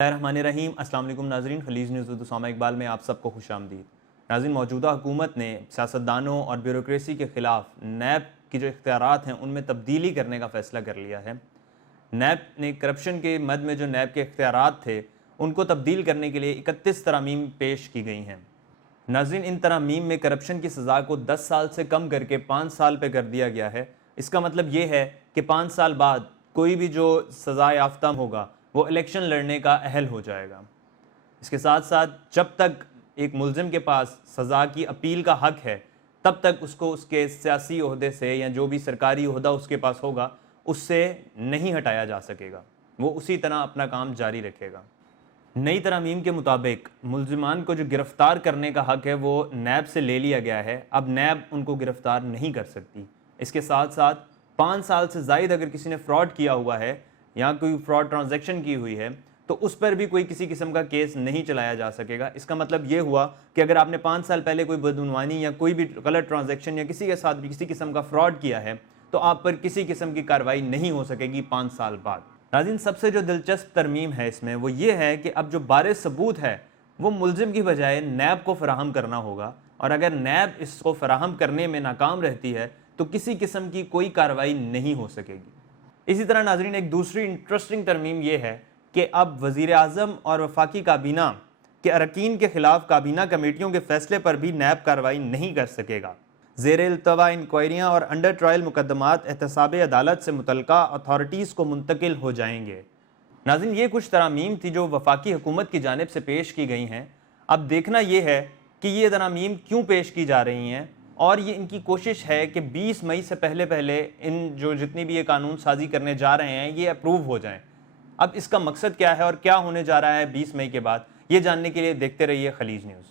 الرحمن السلام علیکم ناظرین، خلیج نیوز اردو اسامہ اقبال میں آپ سب کو خوش آمدید۔ ناظرین، موجودہ حکومت نے سیاستدانوں اور بیوروکریسی کے خلاف نیب کی جو اختیارات ہیں ان میں تبدیلی کرنے کا فیصلہ کر لیا ہے۔ نیب نے کرپشن کے مد میں جو نیب کے اختیارات تھے ان کو تبدیل کرنے کے لیے 31 ترامیم پیش کی گئی ہیں۔ ناظرین، ان ترامیم میں کرپشن کی سزا کو 10 سال سے کم کر کے 5 سال پہ کر دیا گیا ہے۔ اس کا مطلب یہ ہے کہ 5 سال بعد کوئی بھی جو سزا یافتہ ہوگا وہ الیکشن لڑنے کا اہل ہو جائے گا۔ اس کے ساتھ ساتھ جب تک ایک ملزم کے پاس سزا کی اپیل کا حق ہے تب تک اس کو اس کے سیاسی عہدے سے یا جو بھی سرکاری عہدہ اس کے پاس ہوگا اس سے نہیں ہٹایا جا سکے گا، وہ اسی طرح اپنا کام جاری رکھے گا۔ نئی ترامیم کے مطابق ملزمان کو جو گرفتار کرنے کا حق ہے وہ نیب سے لے لیا گیا ہے، اب نیب ان کو گرفتار نہیں کر سکتی۔ اس کے ساتھ ساتھ 5 سال سے زائد اگر کسی نے فراڈ کیا ہوا ہے یا کوئی فراڈ ٹرانزیکشن کی ہوئی ہے تو اس پر بھی کوئی کسی قسم کا کیس نہیں چلایا جا سکے گا۔ اس کا مطلب یہ ہوا کہ اگر آپ نے 5 سال پہلے کوئی بدعنوانی یا کوئی بھی غلط ٹرانزیکشن یا کسی کے ساتھ بھی کسی قسم کا فراڈ کیا ہے تو آپ پر کسی قسم کی کارروائی نہیں ہو سکے گی 5 سال بعد۔ ناظرین، سب سے جو دلچسپ ترمیم ہے اس میں وہ یہ ہے کہ اب جو بارز ثبوت ہے وہ ملزم کی بجائے نیب کو فراہم کرنا ہوگا، اور اگر نیب اس کو فراہم کرنے میں ناکام رہتی ہے تو کسی قسم کی کوئی کارروائی نہیں ہو سکے گی۔ اسی طرح ناظرین، ایک دوسری انٹرسٹنگ ترمیم یہ ہے کہ اب وزیر اعظم اور وفاقی کابینہ کے اراکین کے خلاف کابینہ کمیٹیوں کے فیصلے پر بھی نیب کارروائی نہیں کر سکے گا۔ زیر التوا انکوائریاں اور انڈر ٹرائل مقدمات احتساب عدالت سے متعلقہ اتھارٹیز کو منتقل ہو جائیں گے۔ ناظرین، یہ کچھ ترامیم تھی جو وفاقی حکومت کی جانب سے پیش کی گئی ہیں۔ اب دیکھنا یہ ہے کہ یہ ترامیم کیوں پیش کی جا رہی ہیں، اور یہ ان کی کوشش ہے کہ 20 مئی سے پہلے ان جو جتنی بھی یہ قانون سازی کرنے جا رہے ہیں یہ اپروو ہو جائیں۔ اب اس کا مقصد کیا ہے اور کیا ہونے جا رہا ہے 20 مئی کے بعد، یہ جاننے کے لیے دیکھتے رہیے خلیج نیوز۔